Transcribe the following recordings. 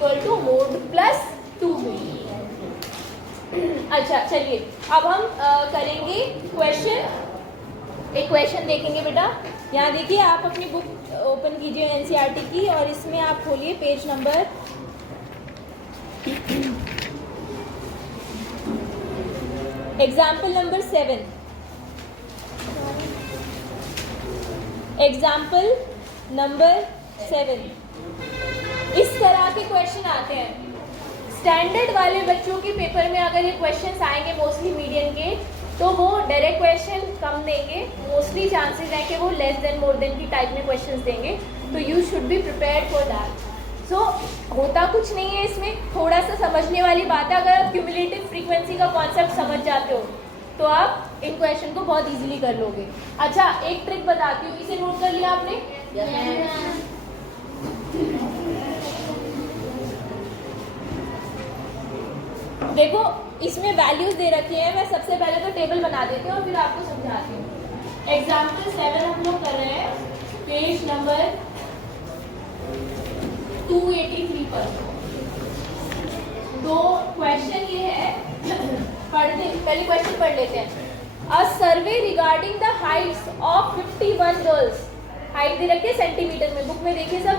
Equal to mode plus 2b। अच्छा चलिए अब हम करेंगे क्वेश्चन। एक क्वेश्चन देखेंगे बेटा। यहाँ देखिए, आप अपनी बुक ओपन कीजिए एनसीईआरटी की और इसमें आप खोलिए page number example number 7। Example number 7। इस तरह के क्वेश्चन आते हैं स्टैंडर्ड वाले बच्चों के पेपर में। अगर ये क्वेश्चंस आएंगे मोस्टली मीडियम के, तो वो डायरेक्ट क्वेश्चन कम देंगे। मोस्टली चांसेस है कि वो लेस देन मोर देन की टाइप में क्वेश्चंस देंगे। तो you should be prepared for that. So होता कुछ नहीं है इसमें, थोड़ा सा समझने वाली बात है। अगर आप क्यूमुलेटिव फ्रीक्वेंसी का कॉन्सेप्ट समझ जाते हो तो आप इन क्वेश्चन को बहुत ईजिली कर लोगे। अच्छा एक ट्रिक बताती हूँ, इसे नोट कर लिया आपने? देखो इसमें वैल्यूज दे रखी है। मैं सबसे पहले तो टेबल बना देती हूँ और फिर आपको समझाती हूँ। एग्जाम्पल 7 हम लोग कर रहे हैं पेज नंबर 283 पर। तो क्वेश्चन ये है, पहले क्वेश्चन पढ़ लेते हैं। A survey regarding the heights of 51 girls. Height दे रखी है सेंटीमीटर में, बुक में देखिए सब।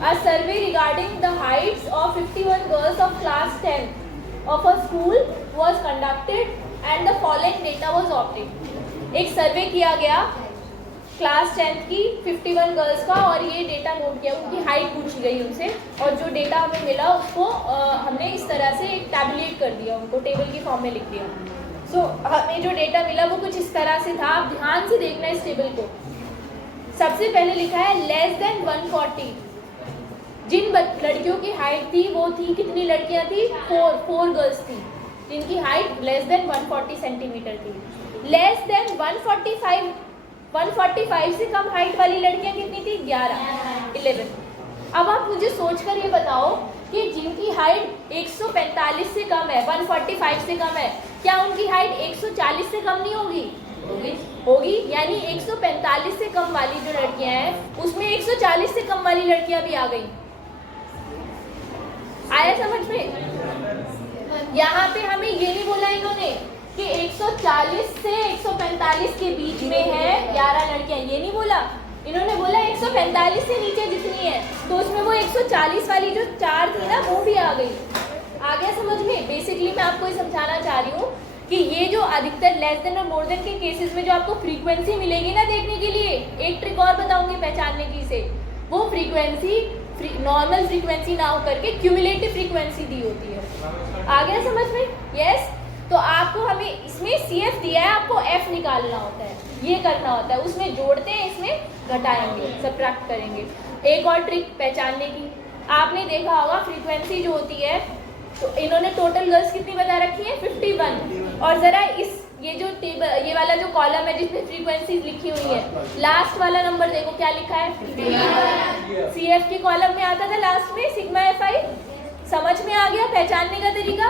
A survey regarding the heights of 51 girls of class 10 of a school was conducted and the following data was obtained। एक सर्वे किया गया क्लास 10 की 51 गर्ल्स का और ये डेटा नोट किया, उनकी हाइट पूछी गई उनसे और जो डेटा हमें मिला उसको हमने इस तरह से एक टैबुलेट कर दिया, उनको टेबल की फॉर्म में लिख दिया। सो हमें जो डेटा मिला वो कुछ इस तरह से था। आप ध्यान से देखना इस टेबल को। सबसे पहले लिखा है लेस देन 140। जिन लड़कियों की हाइट थी वो थी, कितनी लड़कियां थी? 4 गर्ल्स थी जिनकी हाइट लेस देन 140 सेंटीमीटर थी। लेस देन 145 से कम हाइट वाली लड़कियां कितनी थी? 11। अब आप मुझे सोचकर ये बताओ कि जिनकी हाइट 145 से कम है, 145 से कम है, क्या उनकी हाइट 140 से कम नहीं होगी? होगी। यानी 145 से कम वाली जो लड़कियां हैं उसमें 140 से कम वाली लड़कियां भी आ गई। आया समझ में? यहाँ पे हमें ये नहीं बोला इन्होंने कि 140 से 145 के बीच में है 11 लड़कियां, ये नहीं बोला। इन्होंने बोला 145 से नीचे जितनी है, तो उसमें वो 140 वाली जो 4 थी ना वो भी आ गई। आ गया समझ में? बेसिकली मैं आपको ये समझाना चाह रही हूँ कि ये जो अधिकतर लेस देन और मोर देन के केसेस में जो आपको फ्रीक्वेंसी मिलेगी ना देखने के लिए, एक ट्रिक और बताऊंगी पहचानने की इसे। वो फ्रीक्वेंसी नॉर्मल फ्रीक्वेंसी ना हो करके क्यूमुलेटिव फ्रीक्वेंसी दी होती है। आ गया समझ में? यस। तो आपको हमें इसमें CF दिया है, आपको F निकालना होता है, ये करना होता है। उसमें जोड़ते हैं, इसमें घटाएंगे, सबट्रैक्ट करेंगे। एक और ट्रिक पहचानने की, आपने देखा होगा फ्रीक्वेंसी जो होती है, तो इन्होंने टोटल गर्ल्स कितनी बता रखी है? 51। और जरा इस ये जो टेबल, ये वाला जो कॉलम है जिसमें फ्रीक्वेंसी लिखी हुई है, लास्ट वाला नंबर देखो क्या लिखा है? CF के कॉलम में आता था लास्ट में सिग्मा FI। समझ में आ गया पहचानने का तरीका?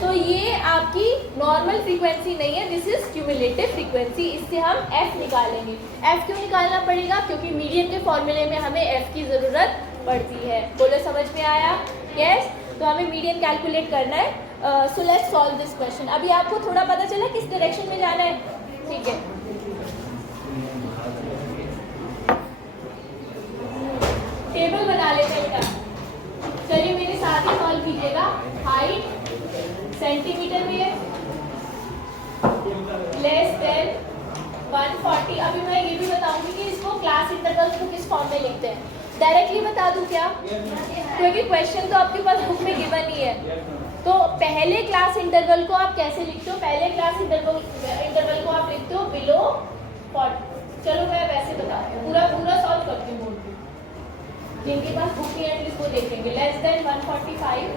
तो ये आपकी नॉर्मल फ्रीक्वेंसी नहीं है, दिस इज क्यूमुलेटिव फ्रीक्वेंसी। इससे हम F निकालेंगे। F क्यों निकालना पड़ेगा? क्योंकि मीडियन के फॉर्मूले में हमें F की जरूरत पड़ती है। बोलो समझ में आया? यस। तो हमें मीडियन कैलकुलेट करना है। So let's solve this question. अभी आपको थोड़ा पता चला किस डायरेक्शन में जाना है? ठीक है, टेबल बना लेते हैं बेटा। चलिए मेरे साथ ही सॉल्व कीजिएगा। हाइट सेंटीमीटर में है, लेस देन 140। अभी मैं ये भी बताऊंगी कि इसको क्लास इंटरवल्स को किस फॉर्म में लिखते हैं। डायरेक्टली बता दूं क्या? क्योंकि क्वेश्चन तो आपके पास बुक में गिवन ही है। तो पहले क्लास इंटरवल को आप कैसे लिखते हो? पहले क्लास इंटरवल को आप लिखते हो बिलो 40। चलो मैं वैसे बताती हूँ, पूरा सॉल्व करती हूँ बोर्ड पे। जिनके पास बुक नहीं है एटलीस्ट वो देखेंगे। लेस देन 145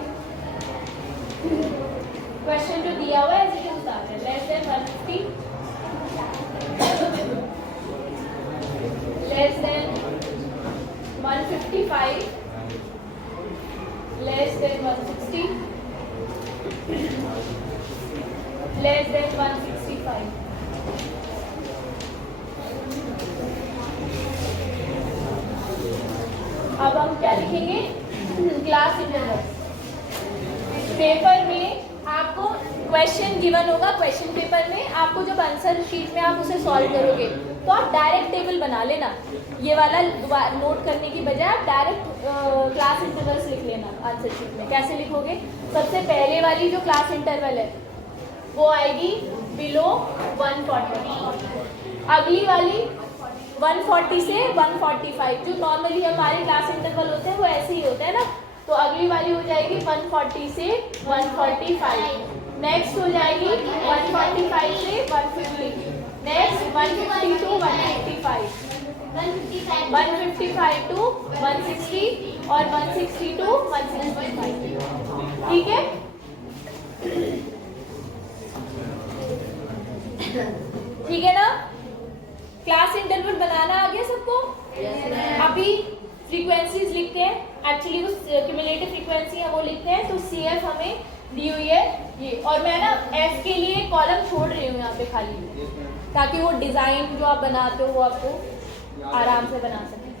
क्वेश्चन जो दिया हुआ है इसी के साथ है। Less than 150, less than 155, less than 160, less than 165। अब हम क्या लिखेंगे कि क्लास इंटरवल। पेपर में आपको क्वेश्चन गिवन होगा, क्वेश्चन पेपर में आपको जब आंसर शीट में आप उसे सॉल्व करोगे तो आप डायरेक्ट टेबल बना लेना, ये वाला नोट करने की बजाय आप डायरेक्ट क्लास इंटरवल्स लिख लेना आंसर शीट में। कैसे लिखोगे? सबसे पहले वाली जो क्लास इंटरवल है वो आएगी बिलो 140, अगली वाली 140 से 145, जो नॉर्मली हमारे क्लास इंटरवल होते हैं वो ऐसे ही होते हैं ना, तो अगली वाली हो जाएगी 140 से 145, नेक्स्ट हो जाएगी 145 से 150, नेक्स्ट 150 टू 155, 155 टू 160 और 160 टू 165। ठीक है, ठीक है ना? क्लास इंटरवल बनाना आ गया सबको? अभी फ्रीक्वेंसीज लिखते हैं, एक्चुअली वो क्यूमुलेटिव फ्रीक्वेंसी है वो लिखते हैं। तो CF हमें दी हुई है ये, और मैं ना F के लिए कॉलम छोड़ रही हूँ यहाँ पे खाली, ताकि वो डिज़ाइन जो आप बनाते हो वो आपको आराम से बना सकें।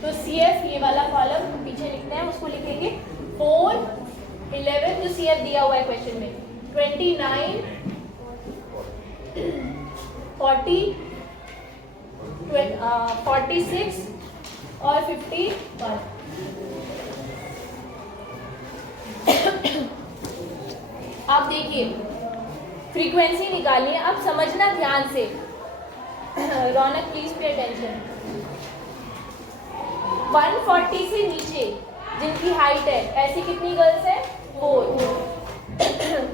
तो CF ये वाला कॉलम पीछे लिखते हैं, उसको लिखेंगे 4, 11 जो CF दिया हुआ है क्वेश्चन में, 29, 40, 46 और 51। आप देखिए फ्रीक्वेंसी निकालिए, आप समझना ध्यान से। रौनक प्लीज पे अटेंशन। 140 से नीचे जिनकी हाइट है, ऐसी कितनी गर्ल्स है? 4।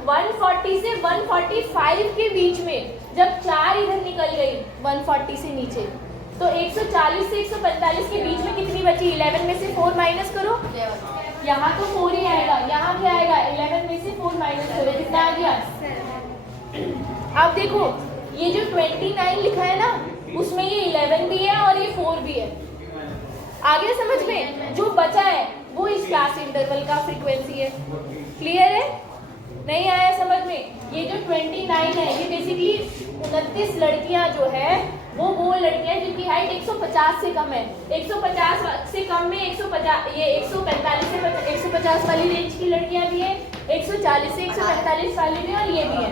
140 से 145 के बीच में जब 4 इधर निकल गई 140 से नीचे, तो 140 से 145 के बीच में कितनी बची? 11 में से 4 माइनस करो, यहाँ तो 4 ही आएगा, यहाँ क्या आएगा? 11 में से 4 माइनस करो, कितना आ गया? अब देखो ये जो 29 लिखा है ना, उसमें ये 11 भी है और ये 4 भी है। आ गया समझ में? जो बचा है वो इस क्लास इंटरवल का फ्रीक्वेंसी है। क्लियर है? नहीं आया समझ में? ये जो 29 है ये बेसिकली 29 लड़कियां जो है वो लड़कियां जिनकी हाइट 150 से कम है। 150 से कम में 150, ये 145 से 150 वाली रेंज की लड़कियां भी है, 140 से 145 वाली भी, और ये भी है,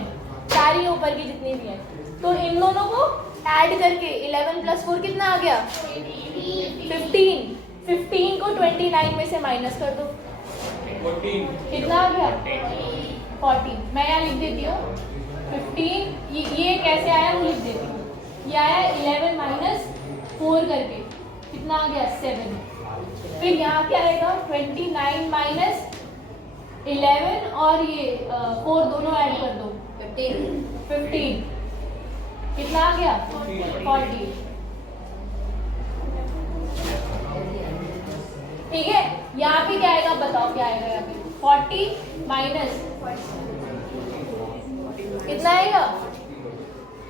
सारी ऊपर की जितनी भी हैं। तो इन दोनों को ऐड करके 11 + 4 कितना आ गया? 15। 15 को 29 में से माइनस कर दो, 14। कितना आ गया? 40। मैं यहाँ लिख देती हूँ 15, ये कैसे आया वो लिख देती हूँ। ये आया 11 - 4 करके, कितना आ गया? 7। फिर यहाँ क्या आएगा? 29 - 11 और ये 4 दोनों ऐड कर दो, 15। कितना आ गया? 40। ठीक है, यहाँ पे क्या आएगा बताओ? क्या आएगा यहाँ पे? 40 माइनस कितना आएगा?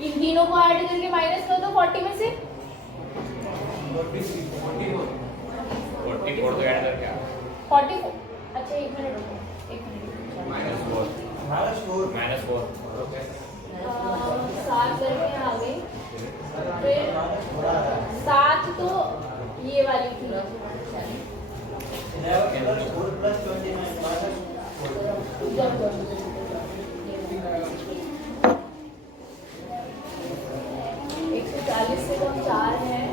इन तीनों को ऐड करके माइनस कर दो 40 में से। 44 तो ऐड करके 44। अच्छा एक मिनट रुको, एक मिनट। -4 सात करके आ गए, फिर 7 तो ये वाली थी, 140 से कम 4 है,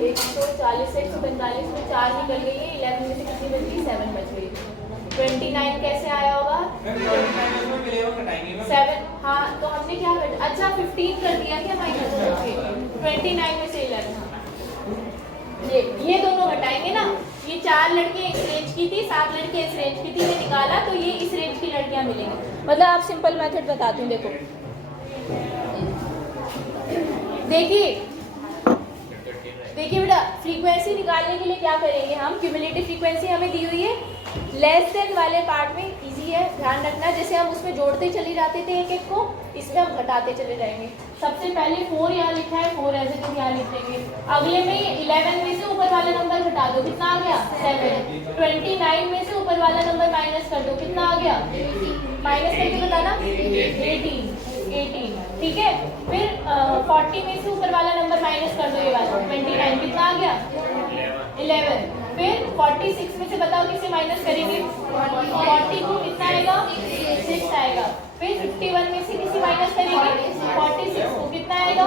140 से 145 में 4 निकल गई है, 11 में से कितनी बच गई? 7 बच गई। 29 कैसे आया होगा? 7। हाँ तो हमने क्या कर, अच्छा 15 कर दिया क्या माइनस करके? 29 में से 11। ये दोनों घटाएंगे ना, ये 4 लड़कियां इस रेंज की थी, 7 लड़कियां इस रेंज की थी, ये निकाला तो ये इस रेंज की लड़कियां मिलेंगी। मतलब आप सिंपल मेथड बताती हूँ, देखो देखिए बेटा, फ्रीक्वेंसी निकालने के लिए क्या करेंगे हम? क्यूमुलेटिव फ्रीक्वेंसी हमें दी हुई है, लेस देन वाले पार्ट में इजी है, ध्यान रखना। जैसे हम उसमें जोड़ते चले जाते थे एक एक को, इसमें हम घटाते चले जाएंगे। सबसे पहले 4 यहाँ लिखा है, 4 ऐसे तो यहाँ लिख देंगे। अगले में 11 में से ऊपर वाला नंबर घटा दो, कितना आ गया? 7। 29 में से ऊपर वाला नंबर माइनस कर दो, कितना आ गया? माइनस करके बताना, 18। ठीक है, फिर 40 में से ऊपर वाला नंबर माइनस कर दो, ये वाला 29, कितना आ गया? 11। फिर 46 में से बताओ फिर 51 में से किसी माइनस करेंगे 46 को कितना आएगा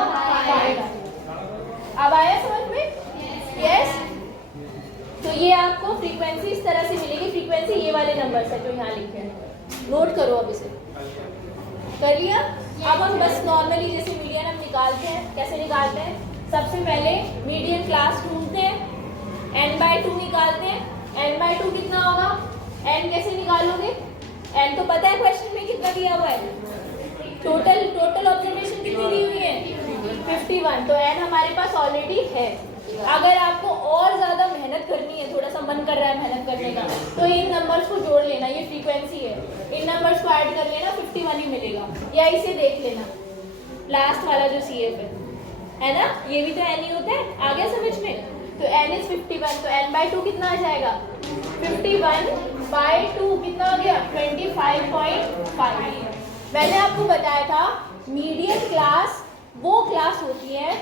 5। अब आया समझ में? यस। तो ये आपको फ्रीक्वेंसी इस तरह से मिलेगी। फ्रीक्वेंसी ये वाले नंबर है जो यहाँ लिखे हैं, नोट करो। अब इसे कर लिया। अब हम बस नॉर्मली जैसे मीडियन हम निकालते हैं, कैसे निकालते हैं? सबसे पहले मीडियन क्लास ढूंढते हैं, n/2 निकालते हैं। n/2 कितना होगा? n कैसे निकालोगे? n तो पता है क्वेश्चन में कितना दिया हुआ है। टोटल ऑब्जर्वेशन कितनी दी हुई है 51। तो n हमारे पास ऑलरेडी है। अगर आपको और ज्यादा मेहनत करनी है, थोड़ा सा मन कर रहा है मेहनत करने का, तो इन नंबर्स को जोड़ लेना। ये फ्रीक्वेंसी है, इन नंबर्स को ऐड कर लेना, 51 ही मिलेगा। या इसे देख लेना, लास्ट वाला जो CF है ना, ये भी तो n ही होता है। आ गया समझ में? तो n is 51, तो n/2 कितना आ जाएगा 51/2 कितना हो गया 25.5। मैंने आपको बताया था मीडियन क्लास वो क्लास होती है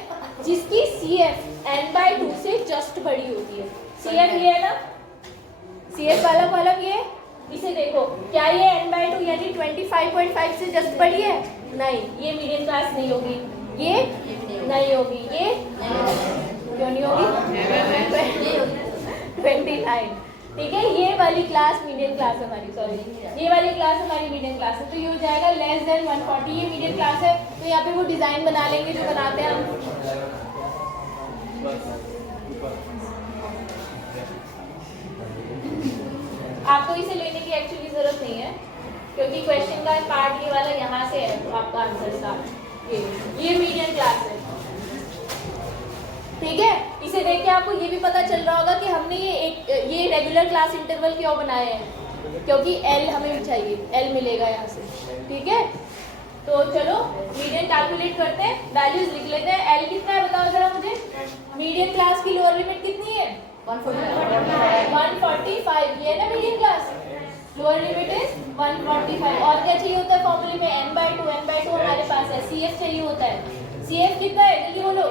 जिसकी CF n/2 से जस्ट बड़ी होती है। CF ये है ना, CF वाला कॉलम ये, इसे देखो, क्या ये n/2 यानी 25.5 से जस्ट बड़ी है? नहीं, ये मीडियन क्लास नहीं होगी, ये नहीं होगी, ये क्यों नहीं होगी 29। ठीक है, ये वाली क्लास मीडियम क्लास हमारी, सॉरी ये वाली क्लास हमारी मीडियम क्लास है। तो ये हो जाएगा लेस देन 140। ये मीडियम क्लास है, तो यहाँ पे वो डिजाइन बना लेंगे जो बनाते हैं हम। आपको इसे लेने की एक्चुअली जरूरत नहीं है, क्योंकि क्वेश्चन का पार्ट ये वाला यहाँ से है, तो आपका आंसर का ये मीडियम क्लास है। ठीक है, इसे देख के आपको ये भी पता चल रहा होगा कि हमने ये रेगुलर क्लास इंटरवल क्यों बनाए हैं, क्योंकि L हमें चाहिए, L मिलेगा यहाँ से। ठीक है, तो चलो मीडियन कैलकुलेट करते हैं, वैल्यूज लिख लेते हैं। L कितना है बताओ जरा मुझे। मीडियन क्लास की लोअर लिमिट कितनी है 145। ये है ना median class, lower limit is 145। और क्या चाहिए होता है फॉर्मूले में n/2 हमारे पास है। CF चाहिए होता है। CF कितना है जल्दी बोलो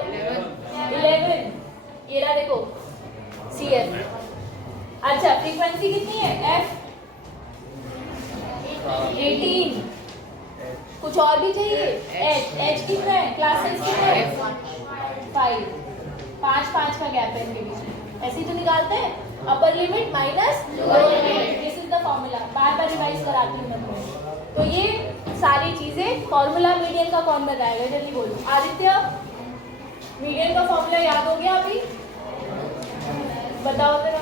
11। ये रहा देखो CF। अच्छा, फ्रीक्वेंसी कितनी है F 18। कुछ और भी चाहिए? H कितना है, क्लासेस कितना है 5। 5 का गैप है इनके बीच में, ऐसे ही तो निकालते हैं। Upper limit minus lower limit, this is the formula. Bar bar revise कराती हूँ मैं तुम्हें। तो ये सारी चीजें फॉर्मूला मीडियन का कौन बताएगा जल्दी बोलो। आदित्य, मीडियन का फॉर्मूला याद हो गया अभी? बताओ जरा।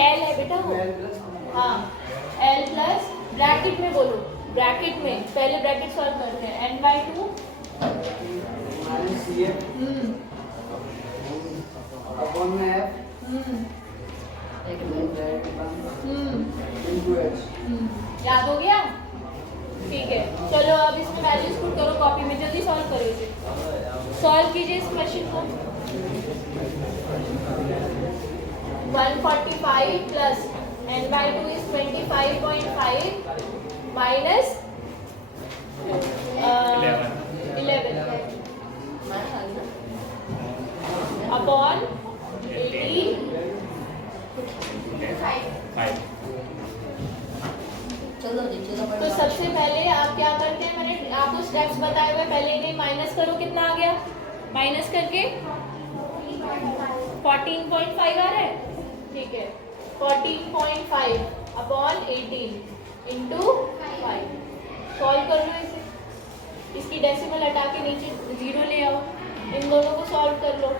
L है बेटा वो, हाँ L प्लस ब्रैकेट में बोलो, ब्रैकेट में पहले ब्रैकेट सॉल्व करते हैं। n/2 अपॉन में F याद हो गया? ठीक है, चलो अब इसमें वैल्यूज पुट करो कॉपी में, जल्दी सॉल्व करो इसे। सॉल्व कीजिए इस क्वेश्चन को। 145 plus n/2 is 25.5 minus 11 upon 5। तो सबसे पहले आप क्या करते हैं, मैंने आपको स्टेप्स बताए हुए, पहले इन्हें माइनस करो। कितना आ गया माइनस करके 14.5 आ रहा है। ठीक है, 14.5 अपॉन 18 इंटू 5। सॉल्व कर लो इसे, इसकी डेसिमल हटा के नीचे 0 ले आओ, इन दोनों को सॉल्व कर लो।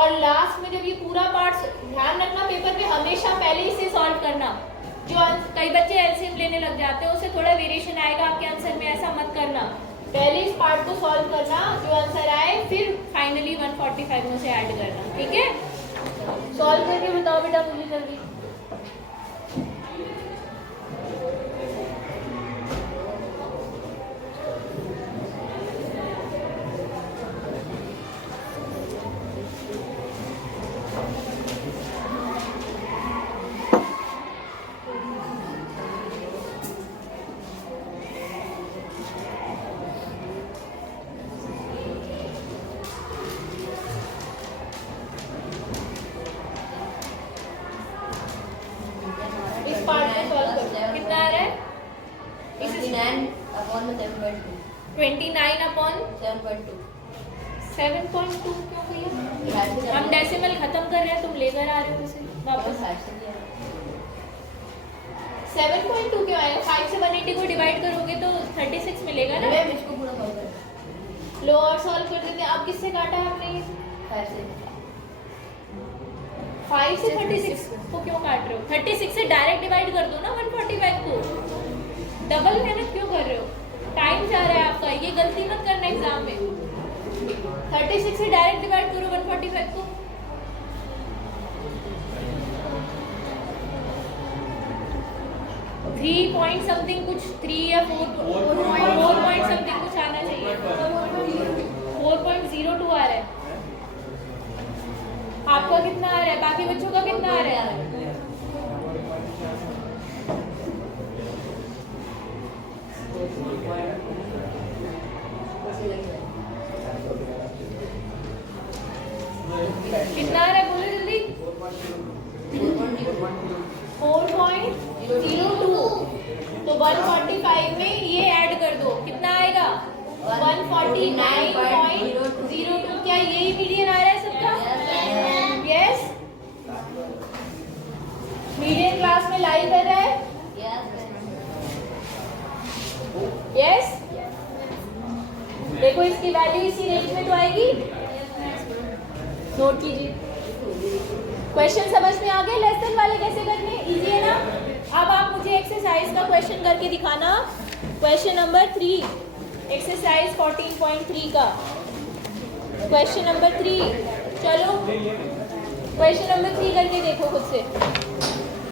और लास्ट में जब ये पूरा पार्ट, ध्यान रखना पेपर में हमेशा पहले इसे सॉल्व करना। जो कई बच्चे एलसीएम लेने लग जाते हैं, उससे थोड़ा वेरिएशन आएगा आपके आंसर में, ऐसा मत करना। पहले इस पार्ट को सॉल्व करना, जो आंसर आए फिर फाइनली 145 में से ऐड करना। ठीक है, सॉल्व करके बताओ बेटा मुझे जल्दी। 29 अपॉन 7.2 क्यों भैया? हम डेसिमल खत्म कर रहे हैं, तुम लेकर आ रहे हो उसे वापस। 7.2 क्यों आएगा? 5 से 180 को डिवाइड करोगे तो 36 मिलेगा ना। लो और सॉल्व कर देते हैं। अब किससे काटा है आपने ये? 5 से 36 को क्यों काट रहे हो? 36 से डायरेक्ट डिवाइड कर दो ना 145 को। डबल मेहनत क्यों कर रहे हो? टाइम जा रहा है आपका, ये गलती मत करना एग्जाम में। 36 से डायरेक्ट डिवाइड करो 145 को। थ्री पॉइंट समथिंग कुछ 3 या 4 पॉइंट समथिंग कुछ आना चाहिए। 4.02 आ रहा है। आपका कितना आ रहा है? बाकी बच्चों का कितना आ रहा है? कितना आ रहा है? बोलो जल्दी। 4.02। तो 145 में ये ऐड कर दो, कितना आएगा? 149.02। क्या यही मीडियन आ रहा है सबका? यस। मीडियन क्लास में लाई कर रहा है? यस। देखो इसकी वैल्यू इसी रेंज में तो आएगी। नोट कीजिए। क्वेश्चन समझ में आ गए? लेसन वाले कैसे करने? इजी है ना? अब आप मुझे एक्सरसाइज का क्वेश्चन करके दिखाना। क्वेश्चन नंबर 3, एक्सरसाइज 14.3 का क्वेश्चन नंबर 3। चलो क्वेश्चन नंबर 3 करके देखो खुद से।